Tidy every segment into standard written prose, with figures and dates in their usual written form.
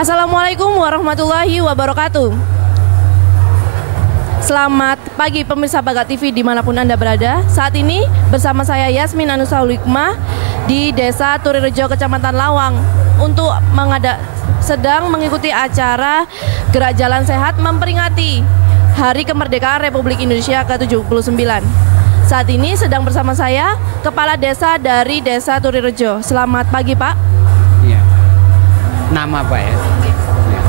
Assalamualaikum warahmatullahi wabarakatuh. Selamat pagi pemirsa Bagat TV dimanapun Anda berada. Saat ini bersama saya Yasmin Anusahul Hikmah di Desa Turirejo, Kecamatan Lawang untuk sedang mengikuti acara Gerak Jalan Sehat memperingati Hari Kemerdekaan Republik Indonesia ke-79. Saat ini sedang bersama saya Kepala Desa dari Desa Turirejo. Selamat pagi Pak. Iya. Nama Pak ya? Ya.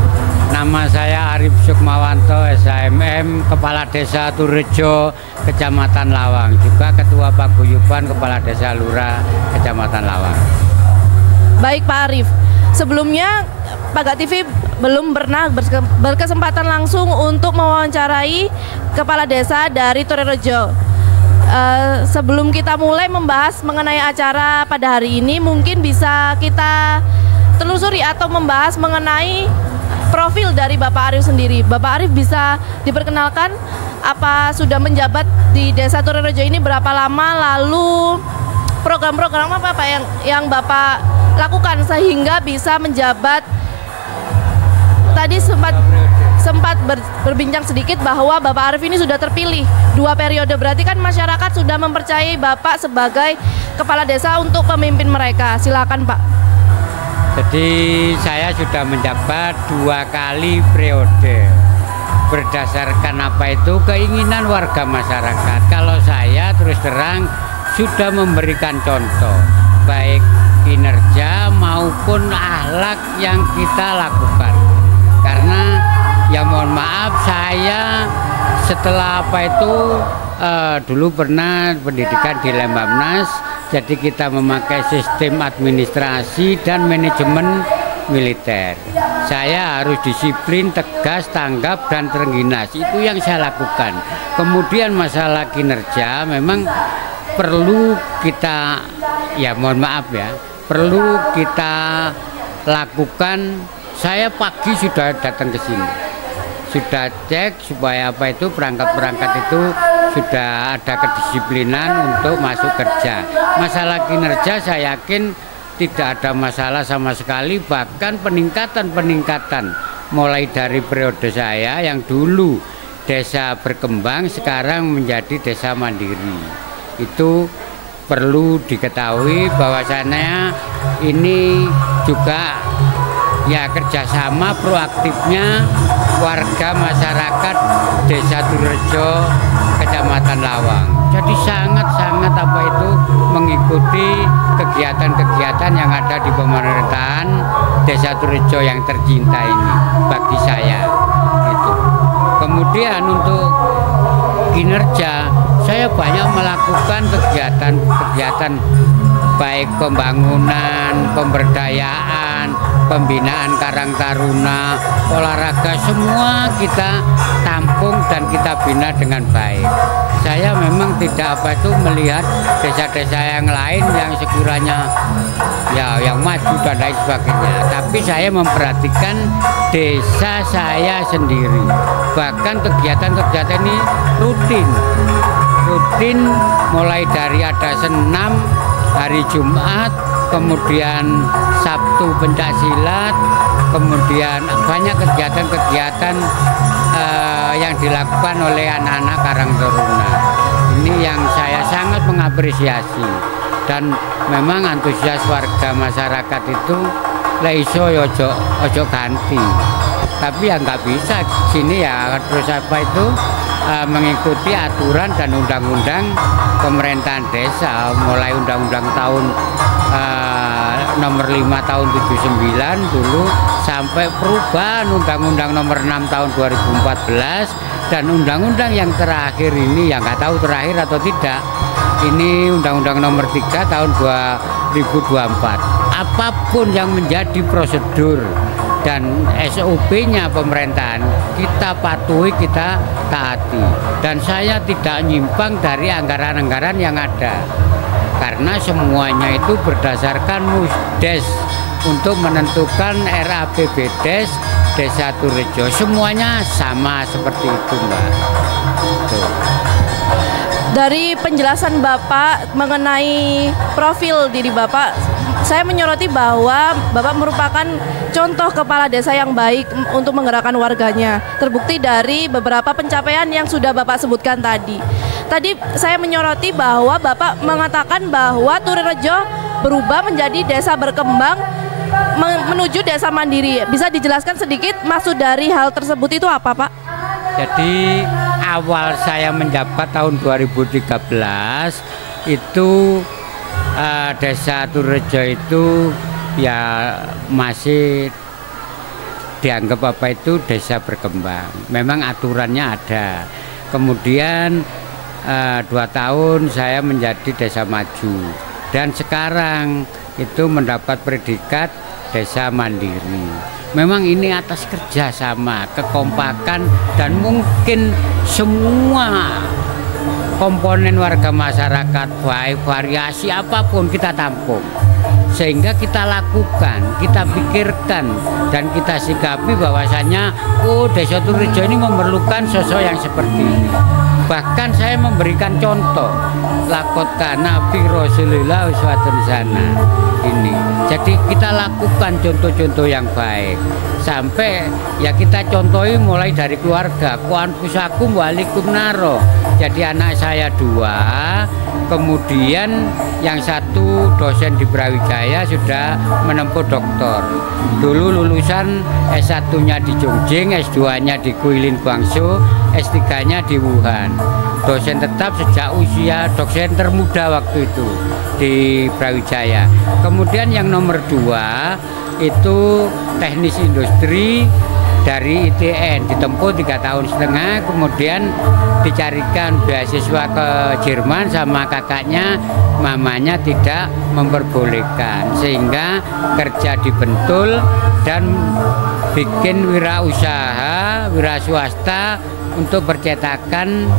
Nama saya Arif Sukmawanto, SHMM, Kepala Desa Turirejo, Kecamatan Lawang, juga Ketua Paguyuban Kepala Desa Lurah, Kecamatan Lawang. Baik Pak Arif, sebelumnya Bagat TV belum pernah berkesempatan langsung untuk mewawancarai Kepala Desa dari Turirejo. Sebelum kita mulai membahas mengenai acara pada hari ini, mungkin bisa kita telusuri atau membahas mengenai profil dari Bapak Arif sendiri. Bapak Arif bisa diperkenalkan apa sudah menjabat di Desa Turirejo ini berapa lama, lalu program-program apa yang Bapak lakukan sehingga bisa menjabat. Tadi sempat berbincang sedikit bahwa Bapak Arif ini sudah terpilih 2 periode, berarti kan masyarakat sudah mempercayai Bapak sebagai kepala desa untuk pemimpin mereka. Silakan Pak. Jadi saya sudah menjabat 2 kali periode. Berdasarkan apa itu keinginan warga masyarakat. Kalau saya terus terang sudah memberikan contoh baik kinerja maupun akhlak yang kita lakukan. Karena ya mohon maaf, saya setelah apa itu dulu pernah pendidikan di Lembamnas. Jadi kita memakai sistem administrasi dan manajemen militer. Saya harus disiplin, tegas, tanggap, dan terengginas. Itu yang saya lakukan. Kemudian masalah kinerja memang perlu kita, ya mohon maaf ya, perlu kita lakukan. Saya pagi sudah datang ke sini. Sudah cek supaya apa itu perangkat-perangkat itu sudah ada kedisiplinan untuk masuk kerja. Masalah kinerja saya yakin tidak ada masalah sama sekali, bahkan peningkatan mulai dari periode saya yang dulu desa berkembang sekarang menjadi desa mandiri. Itu perlu diketahui bahwasannya ini juga ya kerjasama proaktifnya warga masyarakat Desa Turirejo, Kecamatan Lawang. Jadi sangat-sangat apa itu mengikuti kegiatan-kegiatan yang ada di pemerintahan Desa Turirejo yang tercinta ini bagi saya. Itu. Kemudian untuk kinerja, saya banyak melakukan kegiatan baik pembangunan, pemberdayaan, pembinaan Karang Taruna, olahraga, semua kita tampung dan kita bina dengan baik. Saya memang tidak apa itu melihat desa-desa yang lain yang sekiranya ya yang maju dan lain sebagainya. Tapi saya memperhatikan desa saya sendiri. Bahkan kegiatan-kegiatan ini rutin mulai dari ada senam hari Jumat, kemudian Sabtu pencaksilat, kemudian banyak kegiatan-kegiatan yang dilakukan oleh anak-anak Karang Taruna. Ini yang saya sangat mengapresiasi, dan memang antusias warga masyarakat itu leiso ojo ganti. Tapi ya nggak bisa sini ya terus apa itu mengikuti aturan dan undang-undang pemerintahan desa, mulai undang-undang tahun nomor 5 tahun 79 dulu sampai perubahan undang-undang nomor 6 tahun 2014 dan undang-undang yang terakhir ini yang nggak tahu terakhir atau tidak, ini undang-undang nomor 3 tahun 2024. Apapun yang menjadi prosedur dan SOP-nya pemerintahan kita patuhi, kita taati, dan saya tidak nyimpang dari anggaran-anggaran yang ada karena semuanya itu berdasarkan Musdes untuk menentukan RAPBDes Desa Turirejo, semuanya sama seperti itu Mbak. Tuh. Dari penjelasan Bapak mengenai profil diri Bapak, saya menyoroti bahwa Bapak merupakan contoh kepala desa yang baik untuk menggerakkan warganya. Terbukti dari beberapa pencapaian yang sudah Bapak sebutkan tadi. Tadi saya menyoroti bahwa Bapak mengatakan bahwa Turirejo berubah menjadi desa berkembang menuju desa mandiri. Bisa dijelaskan sedikit maksud dari hal tersebut itu apa, Pak? Jadi awal saya menjabat tahun 2013 itu desa Turirejo itu ya masih dianggap apa itu desa berkembang. Memang aturannya ada. Kemudian 2 tahun saya menjadi desa maju dan sekarang itu mendapat predikat desa mandiri. Memang ini atas kerjasama, kekompakan dan mungkin semua komponen warga masyarakat, baik variasi apapun kita tampung, sehingga kita lakukan, kita pikirkan dan kita sikapi bahwasannya desa Turirejo ini memerlukan sosok yang seperti ini. Bahkan saya memberikan contoh lakot kana fi Rasulillah uswatun hasanah ini. Jadi kita lakukan contoh-contoh yang baik sampai ya kita contohi mulai dari keluarga. Ku anfusakum walikum naro. Jadi anak saya 2, kemudian yang 1 dosen di Brawijaya sudah menempuh doktor. Dulu lulusan S1-nya di Chongqing, S2-nya di Guilin Guangzhou, S3-nya di Wuhan. Dosen tetap sejak usia dosen termuda waktu itu di Brawijaya. Kemudian yang nomor 2 itu teknis industri dari ITN, ditempuh 3,5 tahun, kemudian dicarikan beasiswa ke Jerman sama kakaknya, mamanya tidak memperbolehkan, sehingga kerja di Bentul dan bikin wirausaha, wira swasta untuk percetakan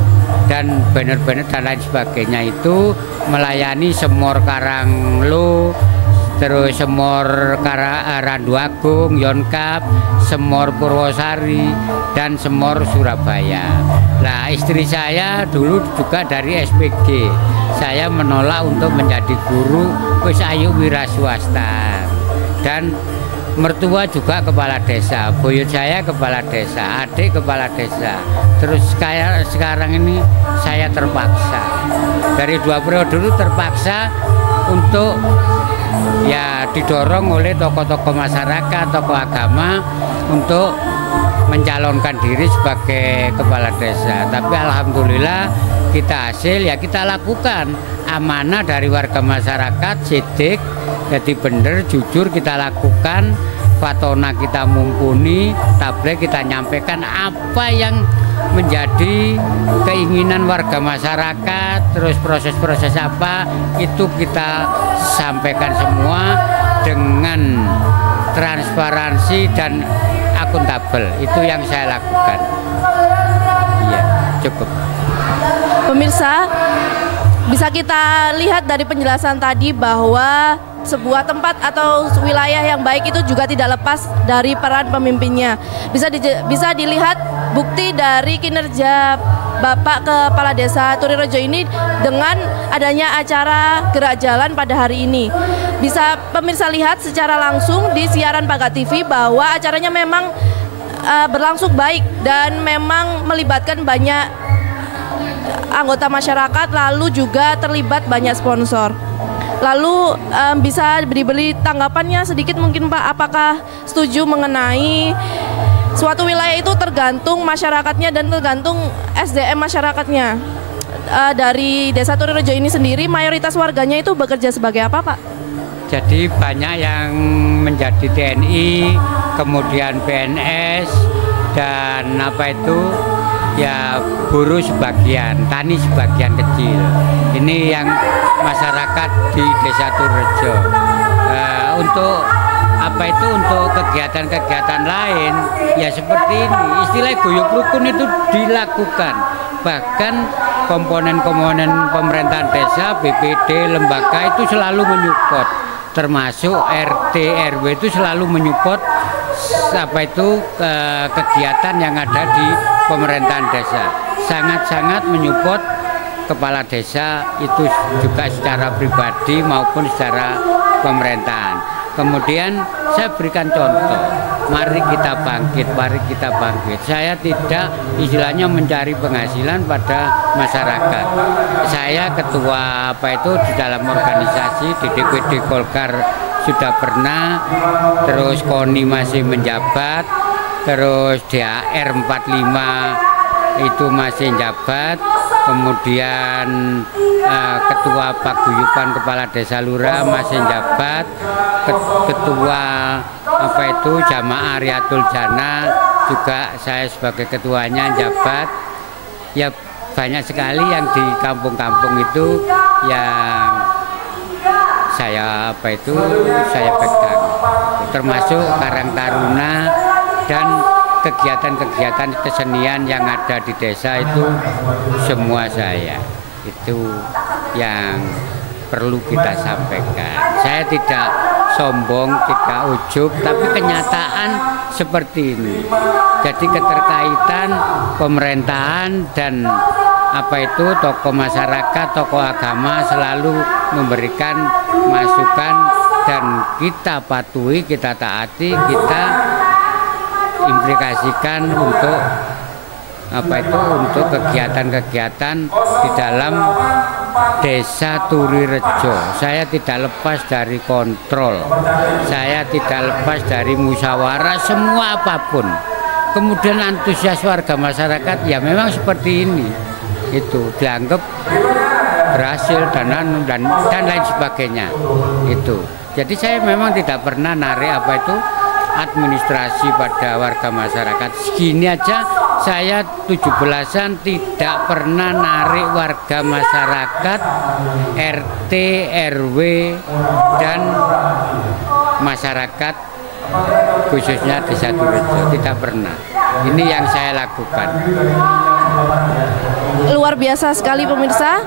dan banner-banner dan lain sebagainya, itu melayani Semor Karanglo, terus Semor Randu Agung, Yonkap, Semor Purwosari, dan Semor Surabaya. Nah, istri saya dulu juga dari SPG. Saya menolak untuk menjadi guru, wis ayu wira swasta. Dan mertua juga kepala desa, buyut saya kepala desa, adik kepala desa. Terus kayak sekarang ini saya terpaksa. Dari 2 periode dulu terpaksa untuk ya didorong oleh tokoh-tokoh masyarakat, tokoh agama untuk mencalonkan diri sebagai kepala desa. Tapi alhamdulillah kita hasil ya kita lakukan, amanah dari warga masyarakat, sidik, jadi benar jujur kita lakukan, fatona kita mumpuni, tabligh kita nyampaikan apa yang menjadi keinginan warga masyarakat, terus proses-proses apa itu kita sampaikan semua dengan transparansi dan akuntabel. Itu yang saya lakukan. Iya, cukup. Pemirsa, bisa kita lihat dari penjelasan tadi bahwa sebuah tempat atau wilayah yang baik itu juga tidak lepas dari peran pemimpinnya. Bisa dilihat bukti dari kinerja Bapak Kepala Desa Turirejo ini dengan adanya acara gerak jalan pada hari ini. Bisa pemirsa lihat secara langsung di siaran Paga TV bahwa acaranya memang berlangsung baik dan memang melibatkan banyak anggota masyarakat, lalu juga terlibat banyak sponsor. Lalu bisa diberi tanggapannya sedikit mungkin Pak, apakah setuju mengenai suatu wilayah itu tergantung masyarakatnya dan tergantung SDM masyarakatnya. Dari Desa Turirejo ini sendiri mayoritas warganya itu bekerja sebagai apa Pak? Jadi banyak yang menjadi TNI, kemudian PNS, dan apa itu ya buruh sebagian, tani sebagian kecil. Ini yang masyarakat di Desa Turirejo. Untuk apa itu, untuk kegiatan-kegiatan lain ya seperti ini, istilah guyub rukun itu dilakukan. Bahkan komponen-komponen pemerintahan desa, BPD, lembaga itu selalu menyupport, termasuk RT RW itu selalu menyupport apa itu kegiatan yang ada di pemerintahan desa. Sangat-sangat menyupport kepala desa itu juga secara pribadi maupun secara pemerintahan. Kemudian saya berikan contoh, mari kita bangkit, mari kita bangkit. Saya tidak istilahnya mencari penghasilan pada masyarakat. Saya ketua di dalam organisasi di DPD Golkar sudah pernah, terus KONI masih menjabat, terus DAR 45 itu masih menjabat, kemudian ketua paguyuban kepala desa lurah masih menjabat, ketua Jamaah Riyatul Jannah juga saya sebagai ketuanya jabat. Ya banyak sekali yang di kampung-kampung itu yang saya pegang, termasuk Karang Taruna dan kegiatan-kegiatan kesenian yang ada di desa itu semua saya. Itu yang perlu kita sampaikan. Saya tidak sombong, tidak ujub, tapi kenyataan seperti ini. Jadi keterkaitan pemerintahan dan tokoh masyarakat, tokoh agama selalu memberikan masukan dan kita patuhi, kita taati, kita implikasikan untuk untuk kegiatan-kegiatan di dalam Desa Turirejo. Saya tidak lepas dari kontrol, saya tidak lepas dari musyawarah, semua apapun. Kemudian antusias warga masyarakat ya memang seperti ini, itu dianggap berhasil dan lain sebagainya. Itu jadi saya memang tidak pernah narik administrasi pada warga masyarakat. Segini aja saya 17-an tidak pernah narik warga masyarakat, RT, RW dan masyarakat khususnya Desa Turirejo, tidak pernah. Ini yang saya lakukan. Luar biasa sekali pemirsa,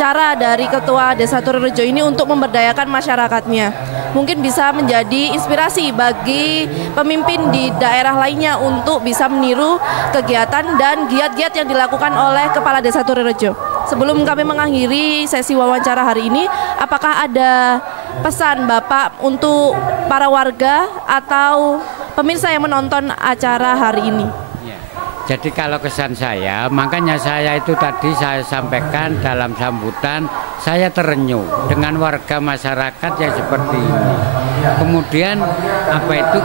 cara dari Ketua Desa Turirejo ini untuk memberdayakan masyarakatnya. Mungkin bisa menjadi inspirasi bagi pemimpin di daerah lainnya untuk bisa meniru kegiatan dan giat-giat yang dilakukan oleh Kepala Desa Turirejo. Sebelum kami mengakhiri sesi wawancara hari ini, apakah ada pesan Bapak untuk para warga atau pemirsa yang menonton acara hari ini? Jadi kalau kesan saya, makanya saya itu tadi saya sampaikan dalam sambutan, saya terenyuh dengan warga masyarakat yang seperti ini. Kemudian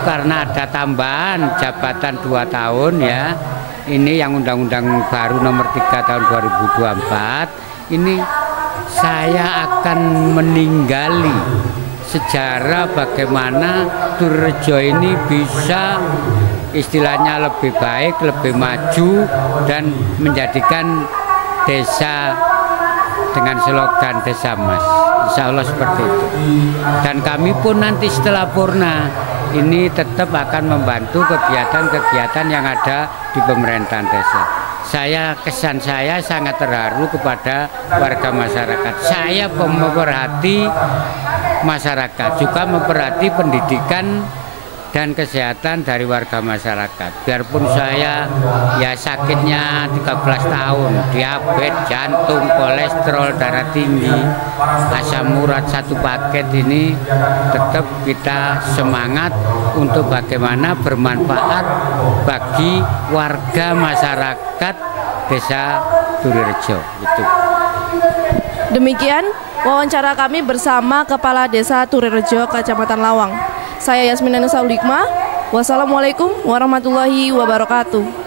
karena ada tambahan jabatan 2 tahun ya, ini yang Undang-Undang baru nomor 3 tahun 2024, ini saya akan meninggali sejarah bagaimana Turirejo ini bisa istilahnya lebih baik, lebih maju dan menjadikan desa dengan slogan Desa Emas. Insya Allah seperti itu. Dan kami pun nanti setelah purna ini tetap akan membantu kegiatan-kegiatan yang ada di pemerintahan desa. Kesan saya sangat terharu kepada warga masyarakat. Saya memperhati masyarakat, juga memperhati pendidikan dan kesehatan dari warga masyarakat. Biarpun saya sakitnya 13 tahun, diabetes, jantung, kolesterol, darah tinggi, asam urat 1 paket ini, tetap kita semangat untuk bagaimana bermanfaat bagi warga masyarakat Desa Turirejo. Itu. Demikian wawancara kami bersama Kepala Desa Turirejo, Kecamatan Lawang. Saya Yasmin Anusaulikma. Wassalamualaikum warahmatullahi wabarakatuh.